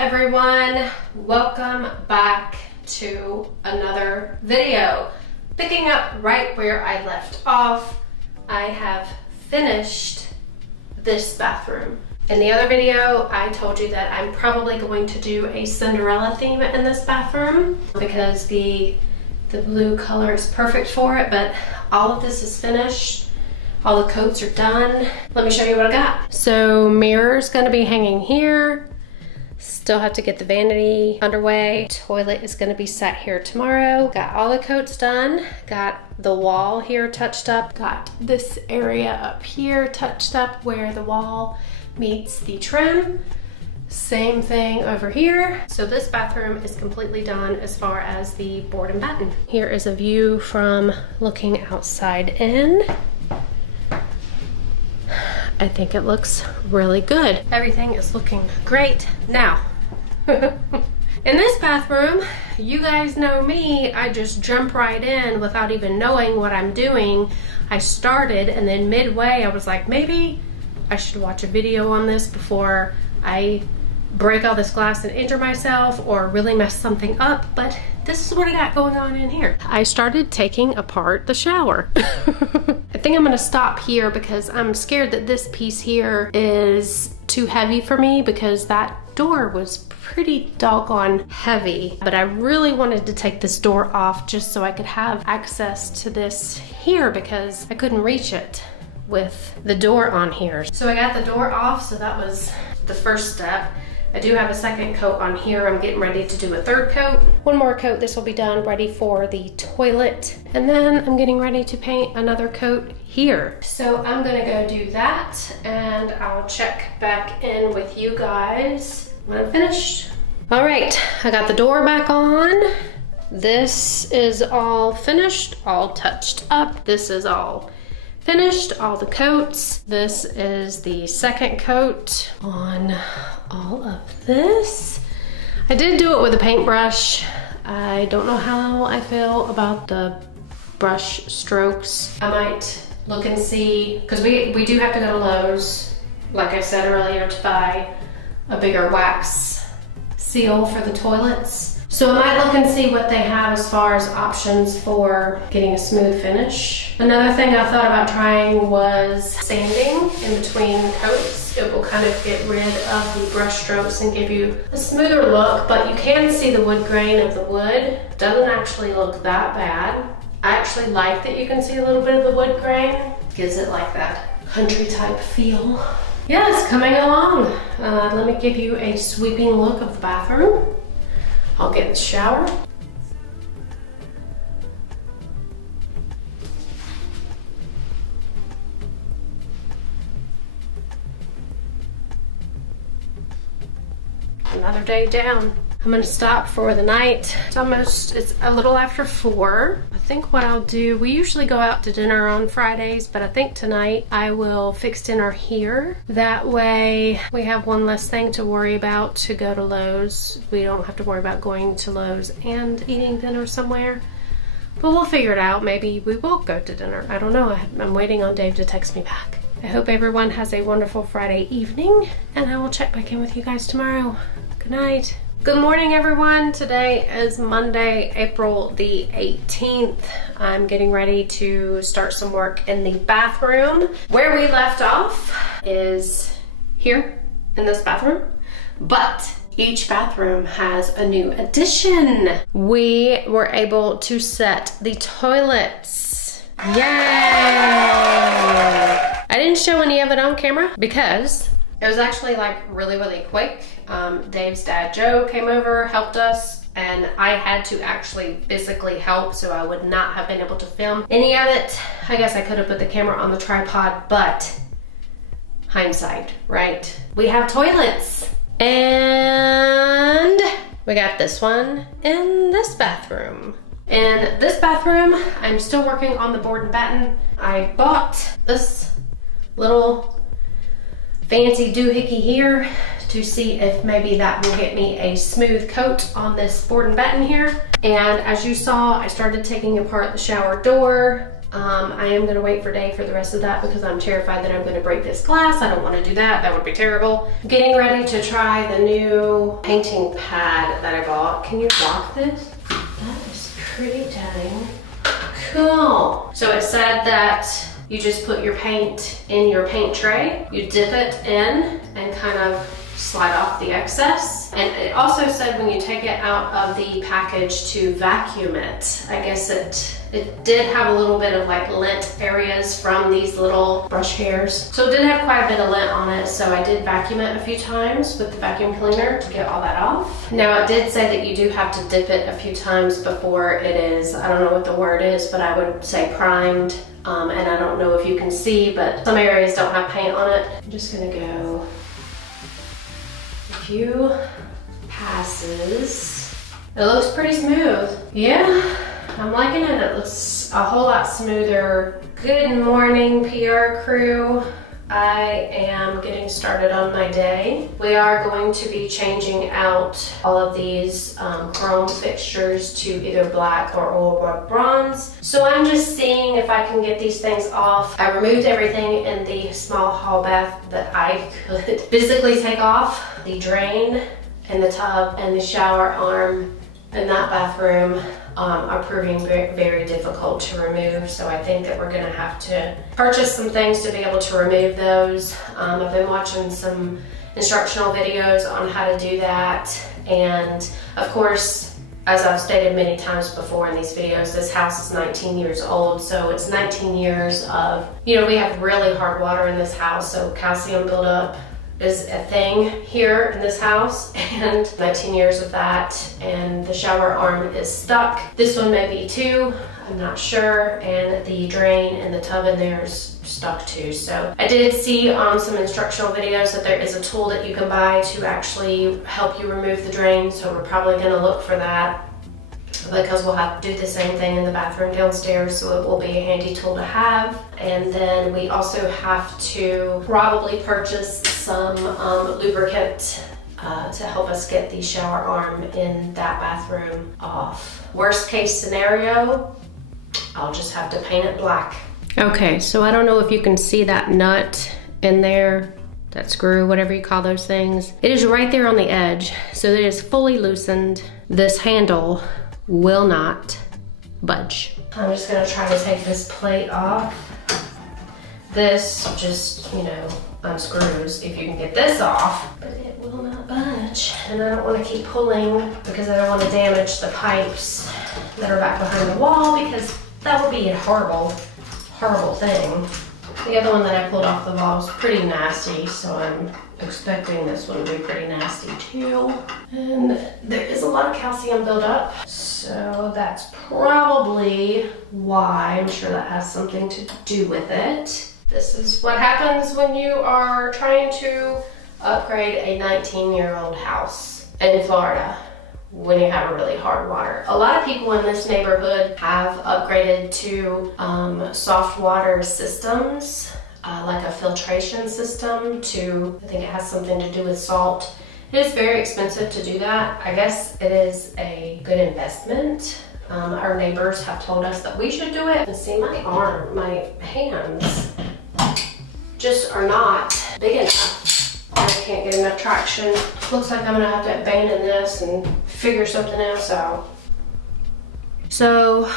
everyone, welcome back to another video. Picking up right where I left off, I have finished this bathroom. In the other video, I told you that I'm probably going to do a Cinderella theme in this bathroom because the blue color is perfect for it, but all of this is finished. All the coats are done. Let me show you what I got. So mirror's gonna be hanging here. Still have to get the vanity underway. Toilet is gonna be set here tomorrow. Got all the coats done. Got the wall here touched up. Got this area up here touched up where the wall meets the trim. Same thing over here. So this bathroom is completely done as far as the board and batten. Here is a view from looking outside in. I think it looks really good. Everything is looking great. Now, in this bathroom, you guys know me, I just jump right in without even knowing what I'm doing. I started and then midway I was like, maybe I should watch a video on this before I break all this glass and injure myself or really mess something up, but this is what I got going on in here. I started taking apart the shower. I think I'm gonna stop here because I'm scared that this piece here is too heavy for me because that door was pretty doggone heavy. But I really wanted to take this door off just so I could have access to this here because I couldn't reach it with the door on here. So I got the door off, so that was the first step. I do have a second coat on here. I'm getting ready to do a third coat. One more coat, this will be done, ready for the toilet. And then I'm getting ready to paint another coat here. So I'm gonna go do that and I'll check back in with you guys when I'm finished. All right, I got the door back on. This is all finished, all touched up. This is all finished, all the coats. This is the second coat on all of this. I did do it with a paintbrush. I don't know how I feel about the brush strokes. I might look and see, because we do have to go to Lowe's, like I said earlier, to buy a bigger wax seal for the toilets. So I might look and see what they have as far as options for getting a smooth finish. Another thing I thought about trying was sanding in between coats. It will kind of get rid of the brush strokes and give you a smoother look, but you can see the wood grain of the wood. Doesn't actually look that bad. I actually like that you can see a little bit of the wood grain. Gives it like that country type feel. Yeah, it's coming along. Let me give you a sweeping look of the bathroom. I'll get in the shower. Another day down. I'm gonna stop for the night. It's a little after 4. I think what I'll do, we usually go out to dinner on Fridays, but I think tonight I will fix dinner here. That way we have one less thing to worry about to go to Lowe's. We don't have to worry about going to Lowe's and eating dinner somewhere. But we'll figure it out. Maybe we will go to dinner. I don't know. I'm waiting on Dave to text me back. I hope everyone has a wonderful Friday evening, and I will check back in with you guys tomorrow. Good night. Good morning, everyone. Today is Monday, April the 18th. I'm getting ready to start some work in the bathroom. Where we left off is here in this bathroom, but each bathroom has a new addition. We were able to set the toilets. Yay! I didn't show any of it on camera because it was actually like really quick. Dave's dad, Joe, came over, helped us, and I had to actually physically help, so I would not have been able to film any of it. I guess I could have put the camera on the tripod, but hindsight, right? We have toilets, and we got this one in this bathroom. In this bathroom, I'm still working on the board and batten. I bought this little fancy doohickey here to see if maybe that will get me a smooth coat on this board and batten here. And as you saw, I started taking apart the shower door. I am gonna wait for Dave for the rest of that because I'm terrified that I'm gonna break this glass. I don't wanna do that, that would be terrible. Getting ready to try the new painting pad that I bought. Can you block this? That is pretty dang cool. So it said that you just put your paint in your paint tray, you dip it in and kind of slide off the excess. And it also said when you take it out of the package to vacuum it. I guess it did have a little bit of like lint areas from these little brush hairs. So it did have quite a bit of lint on it, so I did vacuum it a few times with the vacuum cleaner to get all that off. Now it did say that you do have to dip it a few times before it is, I don't know what the word is, but I would say primed. And I don't know if you can see, but some areas don't have paint on it. I'm just gonna go a few passes. It looks pretty smooth. Yeah, I'm liking it. It looks a whole lot smoother. Good morning, PR crew. I am getting started on my day. We are going to be changing out all of these chrome fixtures to either black or oil bronze. So I'm just seeing if I can get these things off. I removed everything in the small hall bath that I could physically take off. The drain and the tub and the shower arm in that bathroom are proving very, very difficult to remove. So I think that we're gonna have to purchase some things to be able to remove those. I've been watching some instructional videos on how to do that. And of course, as I've stated many times before in these videos, this house is 19 years old. So it's 19 years of, you know, we have really hard water in this house. So calcium buildup is a thing here in this house, and 19 years of that, and the shower arm is stuck. This one may be too, I'm not sure, and the drain and the tub in there is stuck too. So I did see on some instructional videos that there is a tool that you can buy to actually help you remove the drain, so we're probably gonna look for that because we'll have to do the same thing in the bathroom downstairs, so it will be a handy tool to have. And then we also have to probably purchase some lubricant to help us get the shower arm in that bathroom off. Worst case scenario, I'll just have to paint it black. Okay, so I don't know if you can see that nut in there, that screw, whatever you call those things. It is right there on the edge, so it is fully loosened. This handle will not budge. I'm just gonna try to take this plate off. This just, you know, unscrews if you can get this off, but it will not budge. And I don't want to keep pulling because I don't want to damage the pipes that are back behind the wall, because that would be a horrible, horrible thing. The other one that I pulled off the wall is pretty nasty, so I'm expecting this one to be pretty nasty too. And there is a lot of calcium buildup, so that's probably why. I'm sure that has something to do with it. This is what happens when you are trying to upgrade a 19-year-old house in Florida when you have a really hard water. A lot of people in this neighborhood have upgraded to soft water systems, like a filtration system to, I think it has something to do with salt. It is very expensive to do that. I guess it is a good investment. Our neighbors have told us that we should do it. And see, my arm, my hands just are not big enough. I can't get enough traction. Looks like I'm gonna have to abandon this and figure something else out. So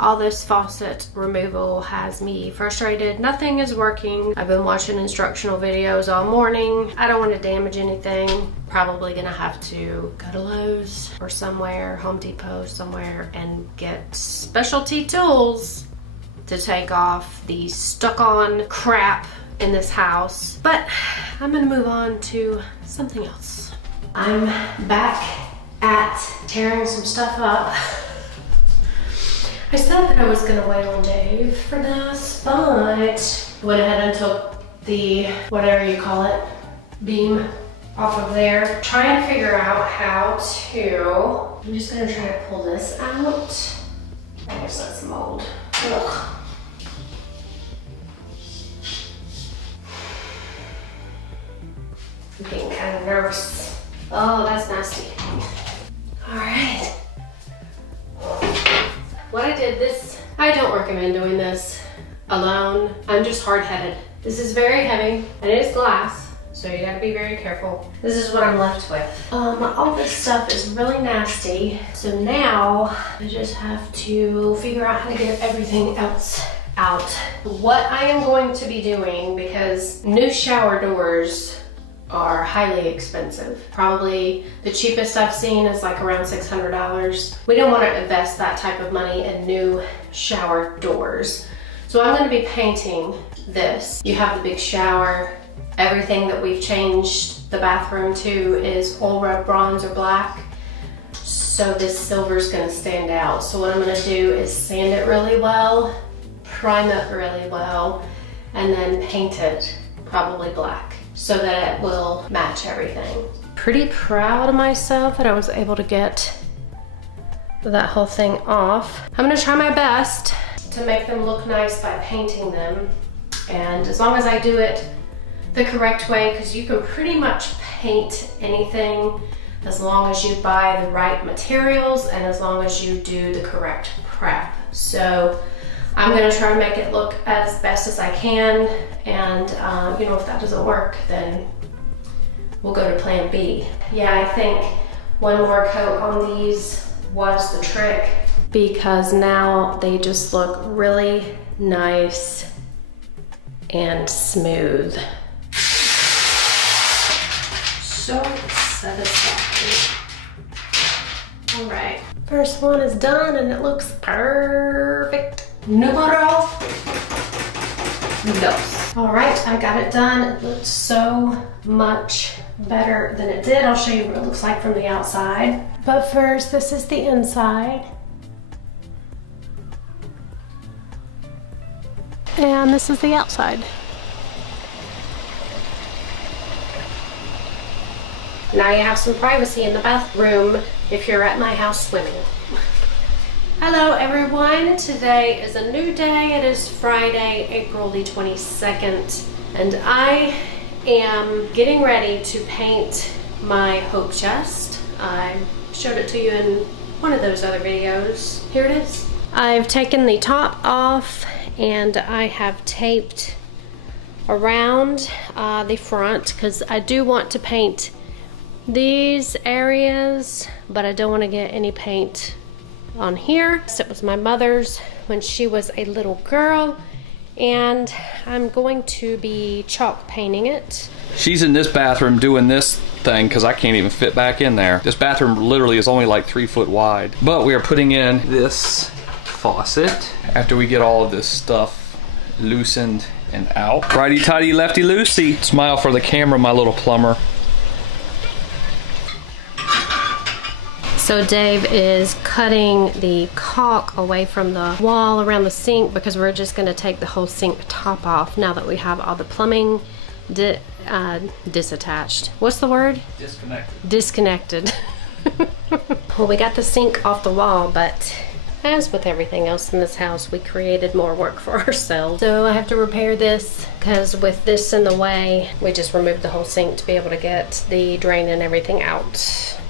all this faucet removal has me frustrated. Nothing is working. I've been watching instructional videos all morning. I don't want to damage anything. Probably gonna have to go to Lowe's or somewhere, Home Depot somewhere, and get specialty tools to take off the stuck-on crap in this house. But I'm gonna move on to something else. I'm back at tearing some stuff up. I said that I was gonna wait on Dave for this, but went ahead and took the, whatever you call it, beam off of there. Trying to figure out how to, I'm just gonna try to pull this out. I guess that's mold. Ugh. I'm getting kind of nervous. Oh, that's nasty. All right. What I did this, I don't recommend doing this. alone. I'm just hard-headed. This is very heavy and it is glass, so you gotta be very careful. This is what I'm left with. All this stuff is really nasty. So now I just have to figure out how to get everything else out. What I am going to be doing, because new shower doors are highly expensive. Probably the cheapest I've seen is like around $600. We don't want to invest that type of money in new shower doors. So I'm going to be painting this. You have the big shower. Everything that we've changed the bathroom to is oil rub bronze or black. So this silver is going to stand out. So what I'm going to do is sand it really well, prime it really well, and then paint it probably black so that it will match everything. Pretty proud of myself that I was able to get that whole thing off. I'm gonna try my best to make them look nice by painting them. And as long as I do it the correct way, because you can pretty much paint anything as long as you buy the right materials and as long as you do the correct prep. So I'm gonna try to make it look as best as I can, and you know, if that doesn't work, then we'll go to plan B. Yeah, I think one more coat on these was the trick, because now they just look really nice and smooth. So satisfying. All right, first one is done and it looks perfect. Numero dos. All right, I got it done. It looks so much better than it did. I'll show you what it looks like from the outside. But first, this is the inside. And this is the outside. Now you have some privacy in the bathroom if you're at my house swimming. Hello everyone, today is a new day. It is Friday, April the 22nd, and I am getting ready to paint my hope chest. I showed it to you in one of those other videos. Here it is. I've taken the top off and I have taped around the front because I do want to paint these areas, but I don't want to get any paint on here. It was my mother's when she was a little girl, and I'm going to be chalk painting it. She's in this bathroom doing this thing because I can't even fit back in there. This bathroom literally is only like 3 foot wide. But we are putting in this faucet after we get all of this stuff loosened and out. Righty tighty, lefty loosey. Smile for the camera, my little plumber. So Dave is cutting the caulk away from the wall around the sink because we're just gonna take the whole sink top off now that we have all the plumbing disattached. What's the word? Disconnected. Disconnected. Well, we got the sink off the wall, but as with everything else in this house, we created more work for ourselves. So I have to repair this because with this in the way, we just removed the whole sink to be able to get the drain and everything out.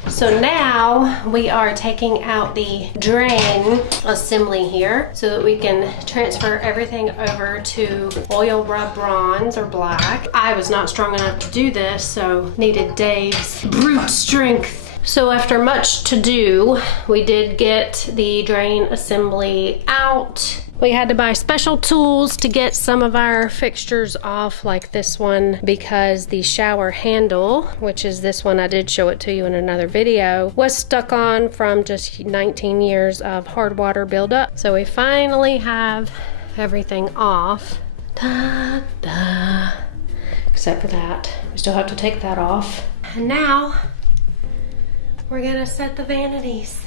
So now we are taking out the drain assembly here so that we can transfer everything over to oil rub bronze or black. I was not strong enough to do this, so needed Dave's brute strength. So after much to do, we did get the drain assembly out. We had to buy special tools to get some of our fixtures off, like this one, because the shower handle, which is this one, I did show it to you in another video, was stuck on from just 19 years of hard water buildup. So we finally have everything off. Da, da. Except for that. We still have to take that off. And now, we're gonna set the vanities.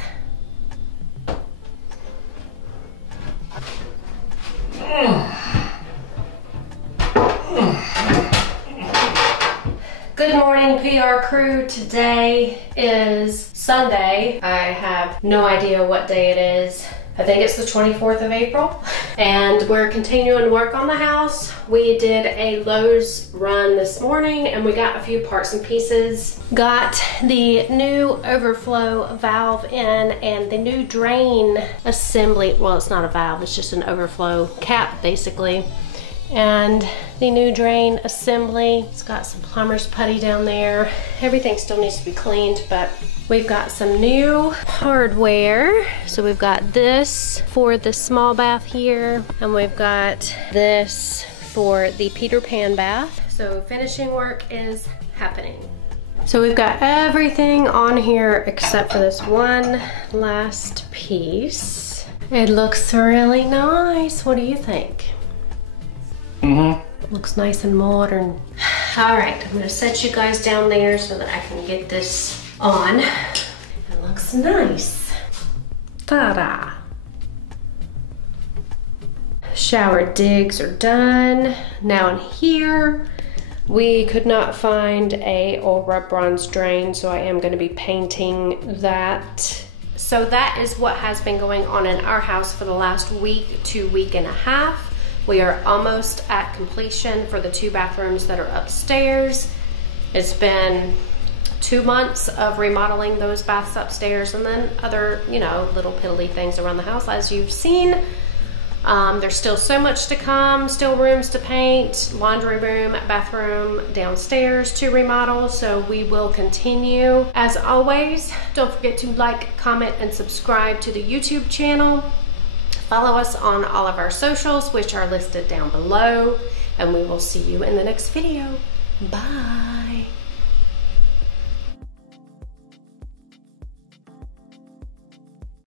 Good morning, PR crew. Today is Sunday. I have no idea what day it is. I think it's the 24th of April. And we're continuing to work on the house. We did a Lowe's run this morning and we got a few parts and pieces. Got the new overflow valve in and the new drain assembly. Well, it's not a valve, it's just an overflow cap basically. And the new drain assembly. It's got some plumber's putty down there. Everything still needs to be cleaned, but we've got some new hardware. So we've got this for the small bath here, and we've got this for the Peter Pan bath. So finishing work is happening. So we've got everything on here except for this one last piece. It looks really nice. What do you think? Looks nice and modern. All right, I'm gonna set you guys down there so that I can get this on. It looks nice. Ta-da. Shower digs are done. Now in here, we could not find a oil rub bronze drain, so I am gonna be painting that. So that is what has been going on in our house for the last week to week and a half. We are almost at completion for the 2 bathrooms that are upstairs. It's been 2 months of remodeling those baths upstairs and then other, you know, little piddly things around the house as you've seen. There's still so much to come, still rooms to paint, laundry room, bathroom downstairs to remodel, so we will continue. As always, don't forget to like, comment, and subscribe to the YouTube channel. Follow us on all of our socials, which are listed down below, and we will see you in the next video. Bye.